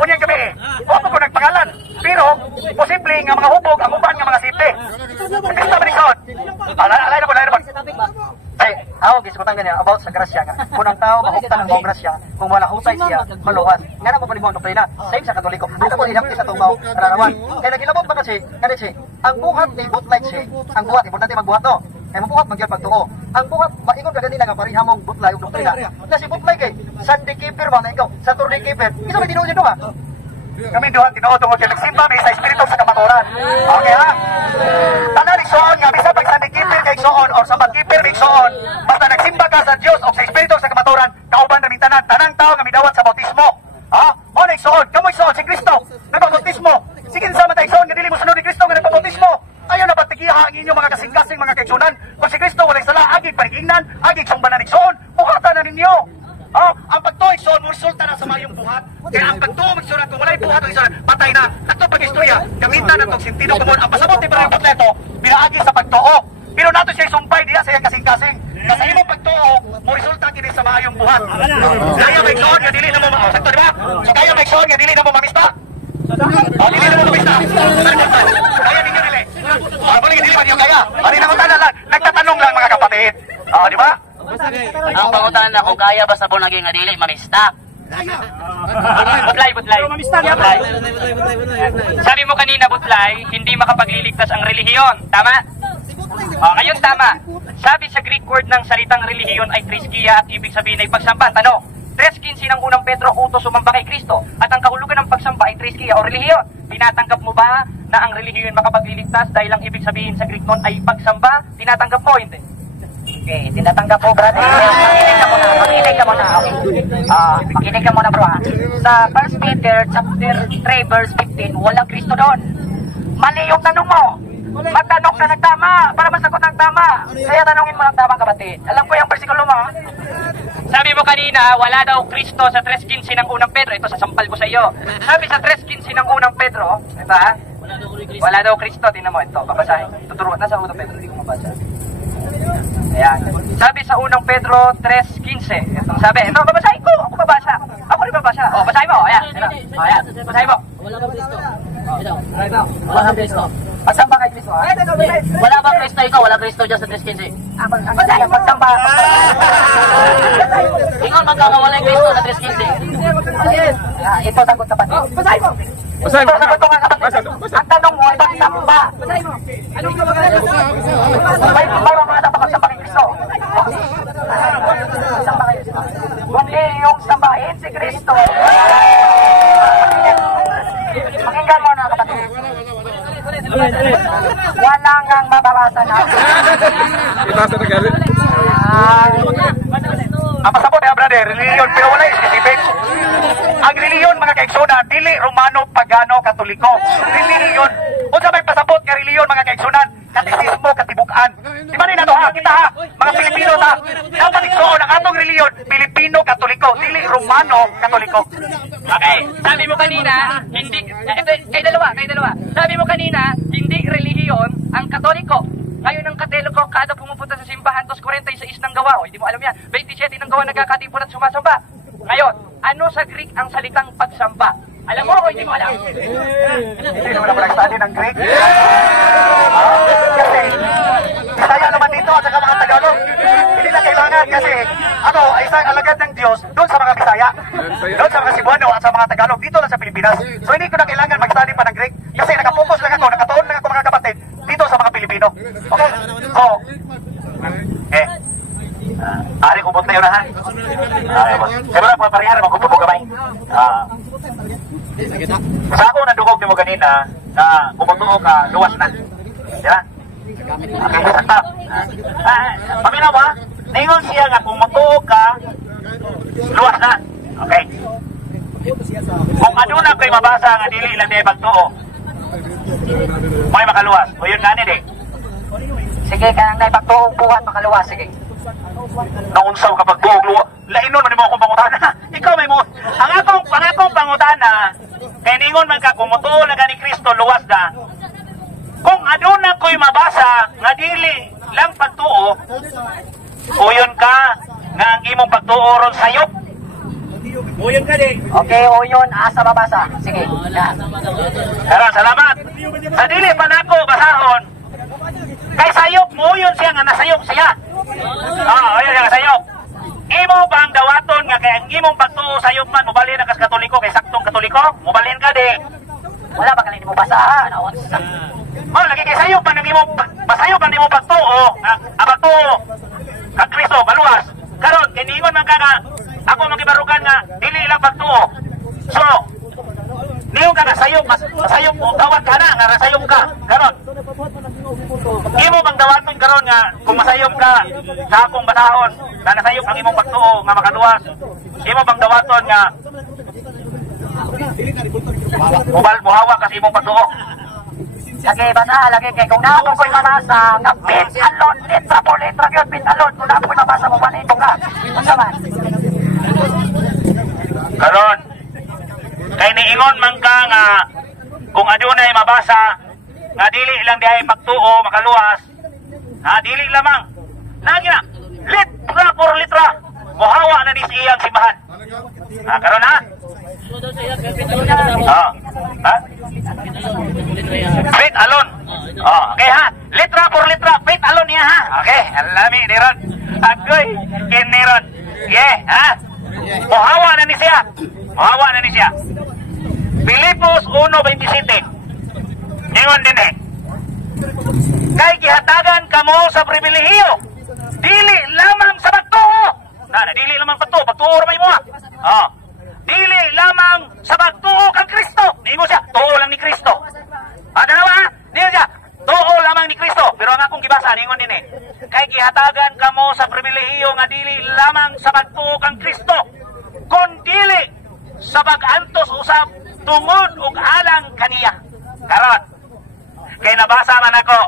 unyang gabi wako ko nagpangalan, pero posible nga mga hubog ang uban nga mga safety. Kristo man igsoon. Alay na ko. Ay, ako gisgutan ganyan about sa grasya nga. Kung ang tao mahuktan ang mong grasya, kung wala hutay siya, maluwas. Nga na ko pa ni mo ang doktrina, same sa Katoliko. Ito ko hinapti sa tumaw, kararawan. Kaya nagilabot ba kasi, ang buhat ni bootlight siya, ang buhat, importante magbuhat to. Kaya mabuhat magyud pagtuo. Ang buhat, maingon ka ganina nga pareha mong butlay ug doktrina. Na si butlay kay Sunday keeper ba na ikaw, Saturday keeper. Isa may tinuod duha. Kami duha tinuod tungod kay nagsimba may sa espiritu sa kamatuoran. Okay ha? Tanan igsoon nga bisan pag Sunday keeper kay igsoon or Sabbath keeper igsoon, basta nagsimba ka sa Dios o sa espiritu sa kamatuoran, kauban naming tanan, tanang tao nga midawat sa bautismo. O na igsoon, kamo igsoon si Kristo, nagpabautismo. Sige sa mata igsoon nga dili mo sunod ni Kristo nga nagpabautismo. Ayaw na patigiha ang inyong mga kasing-kasing mga kaigsunan. Kung si Kristo walay sala, agig parigingnan, agig sumbanan igsoon, buhatan na ninyo. Ang pagtuo igsoon, resulta na sa mayong buhat. Kaya ang pagtuo igsoon, kung walay buhat o igsoon, patay na. Ato pag-istorya, gamitan na itong sentido kumon. Ang pasabot ni Brother Butleto, pinaagi sa pagtuo. Pero nato siya sumpay diya sa iyang kasing-kasing. Kasi imong pagtuo, mo resulta kini sa mayong buhat. Kaya may igsoon, nga dili na mo sakto, di ba? So kaya may igsoon, nga dili na mo mamista. Dili na mo mamista. Kaya ninyo dili. Balik dili man yung kaya. Ari na utana lang, nagtatanong lang mga kapatid. Di ba? Ang pangutan na kung kaya basta po naging adili, mamista. Butlay. Sabi mo kanina, Butlay, hindi makapagliligtas ang relihiyon. Tama? Ngayon tama. Sabi sa Greek word ng salitang relihiyon ay triskia at ibig sabihin ay pagsamba. Tanong, 3:15 ng unang Pedro, utos sumamba kay Kristo. At ang kahulugan ng pagsamba ay triskia o relihiyon. Tinatanggap mo ba na ang relihiyon makapagliligtas dahil ang ibig sabihin sa Greek nun ay pagsamba? Tinatanggap mo, hindi? Okay, tinatanggap po, brother. Makinig ka muna. Makinig ka muna, bro. Sa 1 Peter chapter 3 verse 15, walang Kristo doon. Mali yung tanong mo. Magtanong ka ng tama para masagot ng tama. Kaya tanongin mo ng tamang kapatid. Alam ko yung versikulo mo. Sabi mo kanina, wala daw Kristo sa 3:15 ng unang Pedro. Ito, sasampal ko sa iyo. Sabi sa 3:15 ng unang Pedro, ito ha, wala daw Kristo. Tingnan mo ito, babasahin. Tuturuan na sa unang Pedro, hindi ko mabasa. Ayan. Sabi sa unang Pedro 3:15. Itong sabi, ito, babasahin ko. Ako babasa. Ako rin babasa. Basahin mo. Ayan. Ayan. Basahin mo. Wala kang Kristo. Wala kang Kristo. Pagsamba kay Kristo. Wala bang Kristo ikaw? Wala Kristo dyan sa 3:15. Basahin, pagsamba. Ingon magkakawala yung Kristo sa 3:15. Ito sagot kapatid. Basahin mo. Basahin mo. Sagot ko nga kapatid. Ang tanong mo ay pagsamba. May mamamada pa pagsamba kay Kristo. Kundi yung sambahin si Kristo. Pakinggan mo na kapatid. Wala ngang mabasa na. Itaas na galit. Ang pasabot nga brother, reliyon pero wala specific. Ang reliyon mga kaigsunan, dili Romano, Pagano, Katoliko. Reliyon. Unsa may pasabot nga reliyon mga kaigsunan? Katekismo, katibukan. Di ba na to ha? Kita ha? Mga Pilipino ta. Dapat igsuon ang atong reliyon, Pilipino, Katoliko, dili Romano, Katoliko. Okay, sabi mo kanina, hindi, kayo dalawa. Sabi mo kanina, hindi relihiyon ang Katoliko. Ngayon ang Katoliko, kada pumupunta sa simbahan, 46 ng gawa. O, hindi mo alam yan. 27 ng gawa nagkakatipon at sumasamba. Ngayon, ano sa Greek ang salitang pagsamba? Alam mo o hindi mo alam? Hindi naman ako nag-study ng Greek. Kasi, Bisaya naman dito at saka mga Tagalog. Hindi na kailangan kasi, ay isang alagad ng Diyos doon sa mga Bisaya. Doon sa mga Cebuano at sa mga Tagalog, dito lang sa Pilipinas. So hindi ko na kailangan mag-study pa ng Greek kasi nakapokus lang ako, nakatuon lang ako mga kapatid dito sa mga Pilipino. Okay? So, ari kubot na yun ha? Siyempre lang, parihari mo, kubot mo kamay. Sa ako nadugog ni mo kanina na kumutuo ka, luwas na. Diba? Okay, sakta. Paminaw ba? Ningon siya nga kumutuo ka, luwas na. Okay. Kung ano na ko'y mabasa nga dili lang di pagtuo, may makaluwas. O yun nga nili. Sige, kanang na ipagtuong buwan makaluwas, sige. Naunsaw kapag buog luwa. Lainon man mo akong pangutana. Ikaw may mo. Ang akong pangutana, kay ningon man ka kumutuo na ni Kristo luwas na. Kung aduna ko'y mabasa nga dili lang pagtuo, uyon ka nga ang imong pagtuo ron sayop. Uyon ka din. Okay, uyon, asa mabasa. Sige. Karon, salamat. Sa dili pa nako basahon, kay sayop mo uyon siya nga nasayop siya. Ayun siya nasayop. Imo bang dawaton nga kay ang imong pagtuo sayop man mubalhin na kas Katoliko kay saktong Katoliko? Mubalhin ka di. Wala ba kanina mo basa? Lagi kay sayop pa nang imong masayop pa nimo pagtuo, ang pagtuo kag Kristo baluwas. Karon kay ningon man ka nga ako magibarugan nga dili lang pagtuo. So, niyo ka nasayop, masayop mo dawat ka na nga nasayop ka. Karon imo bang dawaton karon nga kung masayop ka sa akong basahon na nasayop ang imong pagtuo nga makaluwas? Imo bang dawaton nga muhawa kasi imong pagtuo? Lagi basa, lagi kay kung na ko'y mabasa nga pinalon, letra po letra yun, pinalon, kung na ko'y mabasa mo manito ka. Ano man? Karon kay niingon man ka nga kung adunay mabasa nga dili lang diay pagtuo makaluwas, dili lamang nagina litra por litra muhawa na ni siyang simbahan. Karon ha? Faith alone. Okay ha? Litra por litra, faith alone niya ha? Okay, alami ni Ron. Agoy, kini Ron. Yeah, ha? Muhawa na ni siya. Muhawa na ni siya. Pilipos 1:27. Ingon din kay gihatagan kamo sa pribilehiyo. Dili lamang sa pagtuo. Dili lamang pagtuo ramay mo ha. Dili lamang sa pagtuo kang Kristo. Ningon siya, tuo lang ni Kristo. Dalawa ha? Ningon siya, tuo lamang ni Kristo. Pero ang akong gibasa, ningon din kay gihatagan kamo sa pribilehiyo nga dili lamang sa pagtuo kang Kristo, kun dili sa pag-antos usab tungod ug alang kaniya. Karon, kay nabasa man ako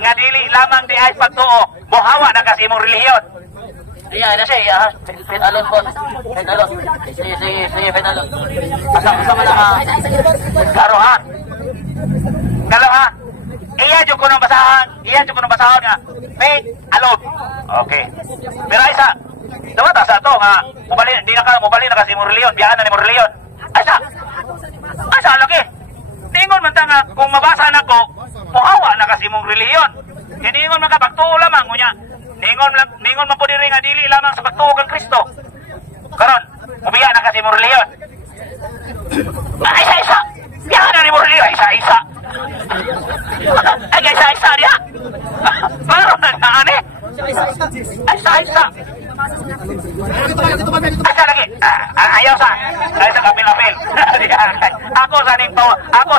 nga dili lamang di ay pagtuo, muhawa na kasi imong relihiyon. Iya, na siya, Faith alone po. Faith alone. Sige, Faith alone. Asa man ha. Karo ha. Kalo ha. Iya jud ko nang basahan nga faith alone. Okay. Pero isa, dapat sa to nga mubali na kasi imong relihiyon, biyaan na imong relihiyon. Asa lagi. Ningon man ta nga kung mabasa nako, muhawa na kasi imong relihiyon. Ningon man ka pagtuo lamang unya. Ningon man po diri nga dili lamang sa pagtuo kang Kristo. Karon, mubiya na kasi imong relihiyon. Isa-isa. Biyaan na imong relihiyon, isa-isa. Ay, isa-isa niya. Pero na ani. Isa-isa. Asa lagi? Ayaw sa kapil-apil. Ako sa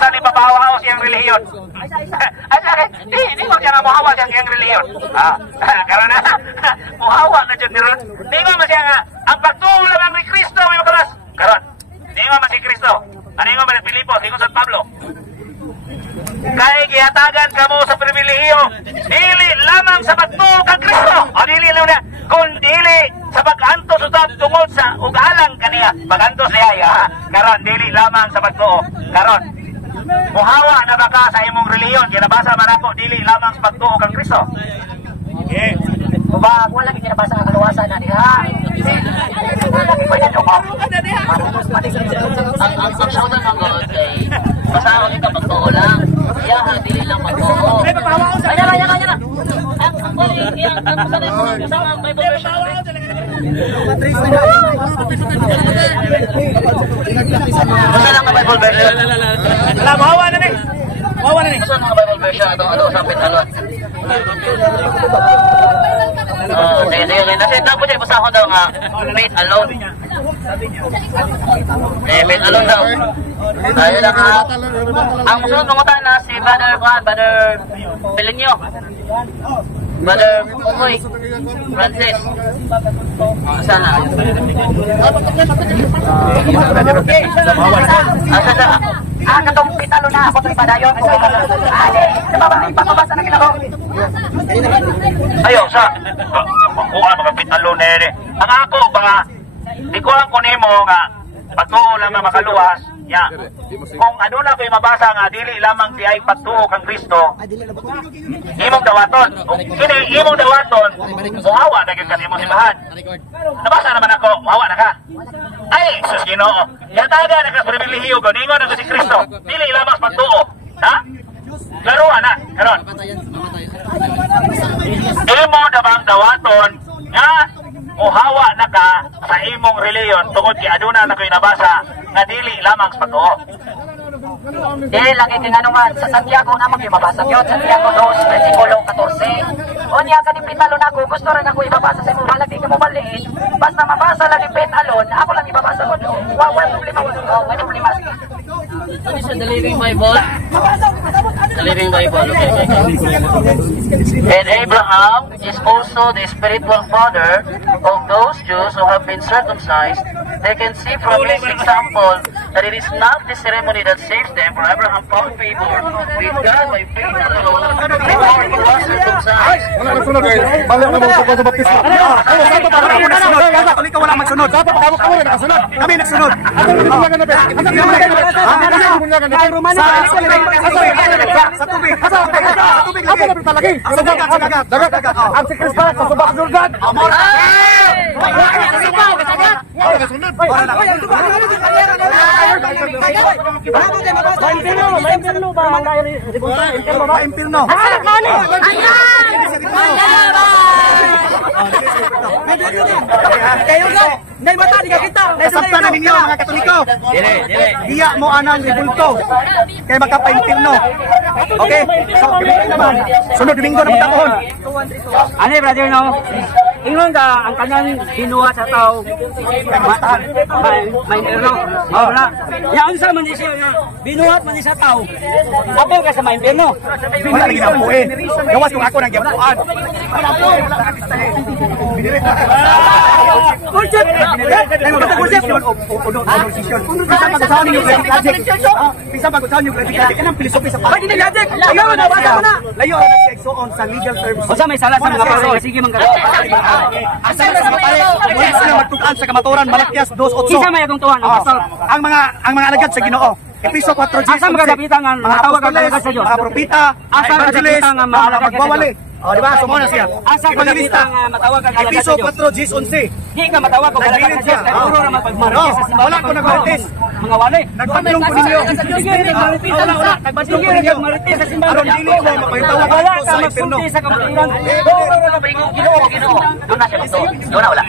ning pabahaw siyang relihiyon. Asa lagi? Di mo siya nga muhawa siyang relihiyon. Karon na, muhawa na dyan niron. Di mo siya nga, ang pagtulang ang ni Kristo may makaras. Karon, di mo si Kristo. Ano yung mga Pilipos, ingon San Pablo. Kaya gihatagan ka mo sa pribilehiyo, dili lamang sa pagtuo kang Kristo. O dili lang na, kung dili sa pag-antos utap tungod sa ugalang kaniya. Pag-antos niya, karon, dili lamang sa pagtuo. Karon, muhawa na baka sa imong reliyon, kinabasa man ako, dili lamang sa pagtuo kang Kristo. Okay. Bag, wala kita nabasa ang kaluwasan na diha. Wala kita pa dito mo. Ang saudan ng God ay masawa kita pagtuo lang. Yaha, dili lang pagtuo. Kanya na. Ang sanay mo kasama ang Bible version. Masa lang ang Bible version? Wala, mahawa na ni. Masa lang ang Bible version? Ito sa Pitalon. Sige. Nasa ito po siya, basahon daw nga, faith alone. Faith alone daw. Ayun lang ha. Ang musunod mangutan na si Brother Pelinyo. Brother Umoy. Francis. Saan na? Asa na? Katong pitalo na ako padayon. Pamabasa na kita ko. Ayaw sa kuha mga pitalo na yun. Ang ako mga di ko lang kunimo nga pagtuo lang nga makaluwas ya. Kung ano na ko'y mabasa nga dili lamang di ay pagtuo kang Kristo, imong dawaton. Kini imong dawaton muhawa na gyud kanimo simbahan. Nabasa naman ako, muhawa na ka. Ay, sus Ginoo. Yataga na ka sa pribilehiyo ko ningon na si Kristo. Dili lamang pagtuo. Ha? Laruan na karon. Imo dabang dawaton nga muhawa na ka sa imong reliyon tungod kay aduna na ko'y nabasa nga dili lamang sa pagtuo. Dili lagi tinanungan sa Santiago na mabasa yun. Santiago 2, versikulo 14. O niya kanipitalo na ako, gusto rin ako ibabasa sa imong halagi ka mo baliin. Basta mabasa lang ni Pet alone, ako lang ibabasa ko. Wala problema. Ano sa The Living Bible? The Living Bible, okay. And Abraham is also the spiritual father of those Jews who have been circumcised. They can see from this example that it is not the ceremony that saves them, for Abraham found favor with God by faith alone before he was circumcised. Balik na mo sa baptismo. Katoliko wala magsunod. Kami nagsunod. Sa tubig. Ako na palagi. Sa dagat. Ang si Kristo sa subak Jordan. Amor. Nay mata di kita. Nasabtan na ninyo mga Katoliko. Diya mo anang ribulto. Kay makapaintirno. Okay? Sunod Domingo na magtaon. Ano brother no? Ingon ka ang kanang binuha sa tao. May no. Oh na. Ya unsa man siya nga binuhat man sa tao. Apo ka sa may impierno. Wala lagi na po gawas kung ako nang giapuan. Kurset. Bisa pag-usahan yung credit card. Anong filosofi sa pag? Layo na siya igsoon sa legal terms. O sa may sala sa mga paso. Sige man karon. Asa na sa mapare? Wala sila magtukan sa kamaturan Malakias 2:8. Isa may atong tuwan ang pastor. Ang mga alagad sa Ginoo. Episo 4:10. Asa magadapitan nga matawag ang alagad sa Dios. Mga propeta, asa magadapitan nga magwawali. O di ba? Sumo na siya. Asa magadapitan nga matawag ang alagad Episo sa Dios. 4:11. Di ka matawag og alagad sa Dios. Kay puro ra magpagmartis sa simbahan. Wala ko nagmarites. Mga wali. Nagpatilong ko ninyo. Nagpatilong ko ninyo. Marites sa simbahan. Aron dili mo mapahitawag Wala ako ka sa impierno. magsulti sa kamatiran. Puro ra ka Ginoo. Doon na siya dito. Doon na wala.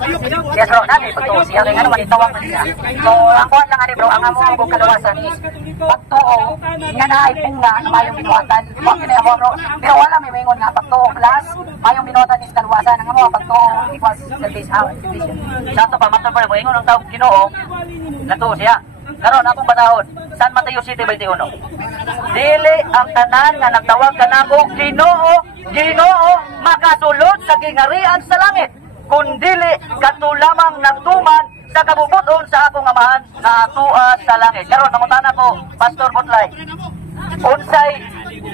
Yes bro, nabi pagtuo siya kay ano man itawag man siya. So ako lang ani bro, ang amo kong kaluwasan is pagtuo nga naay bunga na mayong binuhatan. Mo kini amo bro, pero wala may mingon nga pagtuo plus mayong binuhatan is kaluwasan. Ang amo pagtuo equals service out. Sa to pa mato pa mo ingon ang tawag Ginoo. Natuo siya. Karon akong batahon, San Mateo City 21. Dili ang tanan nga nagtawag kanako Ginoo, Ginoo makasulod sa gingarian sa langit. Kundili katulamang nagtuman sa kabubuton sa akong amahan na atua sa langit. Karon namutana ko, Pastor Butlay. Unsay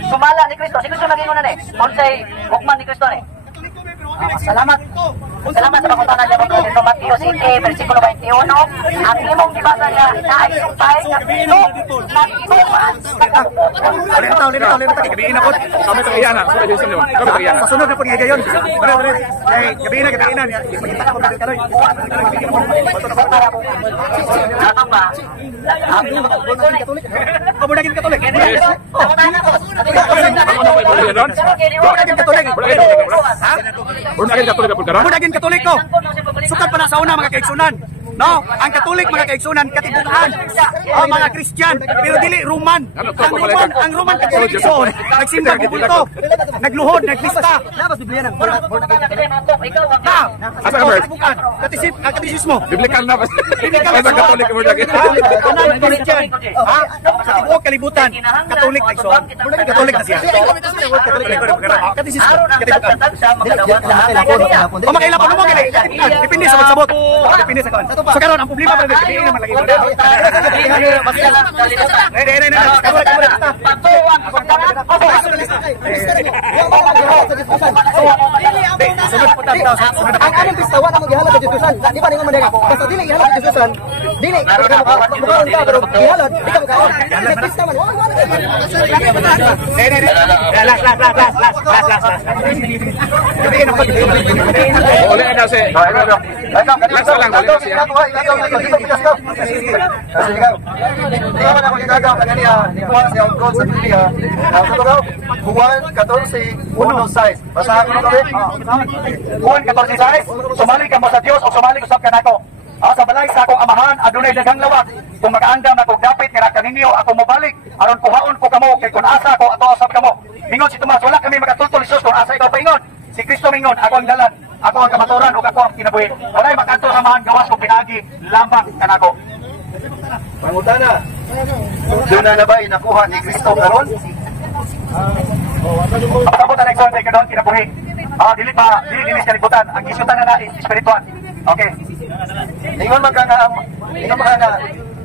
sumala ni Kristo? Si Kristo naging una ni. Unsay hukman ni Kristo ni? Salamat. Salamat sa pagkutana niya mo dito Mateo City, versikulo 21. Ang imong gibasa niya na ay sumpay nga Kristo nag-inuman sa kabubuton. Lito, gabihin ako. Kami tagiyan na. Kami tagiyan na. Pasunod na po niya gayon. Gabihin na. Ano ba? Kamu naging Katolik. Kamu naging Katolik ko. Sukad pa na sa una mga kaigsunan. No, ang Katolik mga kaigsunan katibukan. O mga Christian, pero dili Roman. Ang Roman Katolik son, nagsimba gubulto, nagluhod, naglista. Labas Biblia nang. Asa ka bukan? Katisismo. Biblikal na ba? Biblikal na Katolik mo lagi. Ang Christian. Ha? Katibuok kalibutan. Katolik kaigsunan. Katolik na siya. Katisismo. Katibukan. O makailan pa mo gali. Depende sa magsabot. Depende sa kan. So karon ang problema pa rin naman lagi. Ang anong pista wala mo gihalad sa Diyosan. Di ba ningon man dira? Basta dili gihalad sa Diyosan. Dili ka mo pero gihalad di ka mo. Pista man. Boleh ada sih. Juan 14:1-6. Basahan mo kami. Juan 14:6, sumali ka mo sa Dios o sumali usab ka nako. Sa balay sa akong amahan adunay daghang lawak. Kung makaandam na kog dapit nga kaninyo ako mobalik aron kuhaon ko kamo kay kun asa ko ato usab kamo. Mingon si Tomas wala kami magatultol Hesus kung asa ikaw paingon. Si Kristo mingon ako ang dalan, ako ang kamaturan ug ako ang kinabuhi. Walay makanto sa mahan gawas kong pinaagi lamang kanako. Pangutana. Doon na ba inakuha ni Kristo karon? Pagkabot na nagsuon sa ikadon kinabuhi. Dili dinis kalibutan. Ang isutan na is spiritual. Okay. Ingon man ka na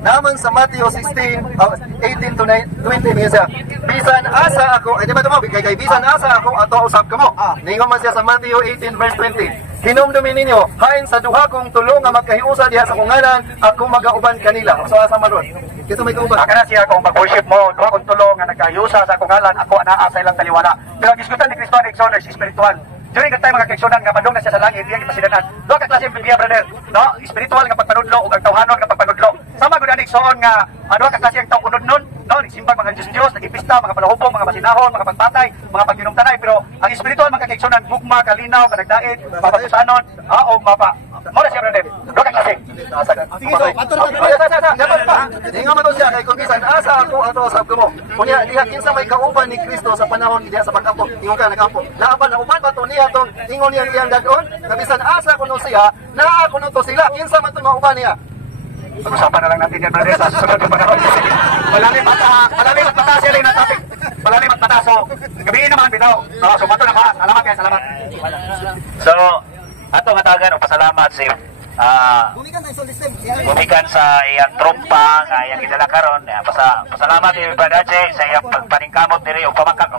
naman sa Matthew 16:18-20 niya. Bisan asa ako, ay di ba tumabi kay bisan asa ako ato usab kamo. Ningon man siya sa Matthew 18:20. Hinumdumi ninyo, hain sa duha kong tulo nga magkahiusa diha sa kungalan at kung magauban kanila. So asa maron? Kito may kauban. Kana siya kung pag-worship mo, duha kong tulo nga nagkahiusa sa kungalan, ako naa sa ilang taliwala. Pero ang diskutan ni Kristo ni Exoner is spiritual. During that time mga kaigsunan nga padung na siya sa langit, diyan ipasidanan. Duha ka klase Biblia brother, no? Spiritual nga pagpanudlo ug ang tawhanon nga pagpanudlo. Sama gud ani igsoon nga duha ka klase ang tawunod nun, no? Simbang mga Diyos, nagipista, mga palahubong, mga masinahon, mga pagpatay, mga pagginumtanay, pero ang spiritual mga kaigsunan gugma, kalinaw, kanagdait, mapatusanon, o mapa. Mora siya brother. Duha ka klase. Sige so, ato na dapat pa. Ningon man siya kay kung bisan asa ako ato usab kamo. Kunya diha kinsa may kauban ni Kristo sa panahon diha sa pagkampo. Ingon ka nagkampo. Laban na uban ba to niya tong ingon niya iyang dadon, nga bisan asa kuno siya, naa kuno to sila. Kinsa man tong mauban niya? Pag-usapan na lang natin yan brother sa susunod na panahon. Malalim at mata siya rin ang topic. Malalim at mata. So, gabihin naman bitaw. So, mato na ka. Salamat kayo, salamat. So, ato nga tagan o pasalamat si gumikan sa iyang trompa nga iyang gidala karon. Pasalamat ni Brad Ache sa iyang pagpaningkamot diri o pamakak.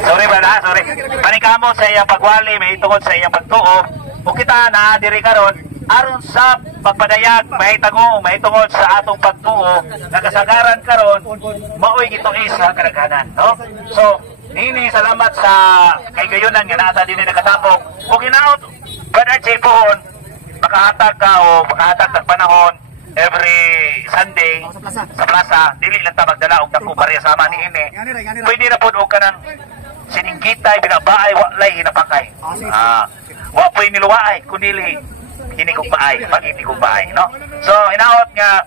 Sorry Brad, sorry. Paningkamot sa iyang pagwali, may tungod sa iyang pagtuo. O kita na diri karon aron sa pagpadayag may tungod sa atong pagtuo nakasagaran karon maoy gitong isa kadaghanan, no? So ini salamat sa kay gayunan nga naata dinhi nakatapok o ginaot Brother J pohon makahatag ka o makahatag tag panahon every Sunday sa plaza dili lang ta magdala og dako barya sama ni ini pwede na pud og kanang sininggitay binabaay walay hinapakay. Wa po niluwaay kunili hinikugmaay, pag-hinikugmaay, no? So hinaot nga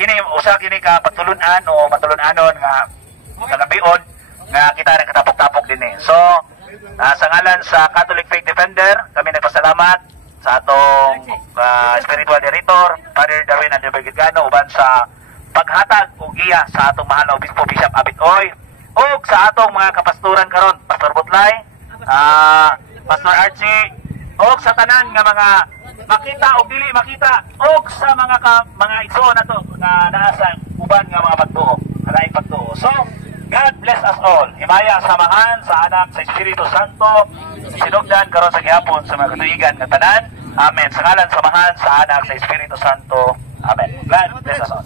kini usa kini ka patulunan o matulunanon nga kagabion nga kita nakatapok-tapok din eh. So sa ngalan sa Catholic Faith Defender, kami nagpasalamat sa atong spiritual director, Father Darwin Andebergano, uban sa paghatag o giya sa atong mahal na Obispo Bishop Abitoy, o sa atong mga kapasturan karon, Pastor Butlay, Pastor Archie, o sa tanan nga mga makita o dili makita, o sa mga iso na to na naasa uban nga mga pagtuo, laing pagtuo. So God bless us all. Himaya samahan sa anak sa Espiritu Santo, sinugdan karon sa gihapon sa mga katuigan nga tanan. Amen. Sa ngalan samahan sa anak sa Espiritu Santo. Amen. God bless us all.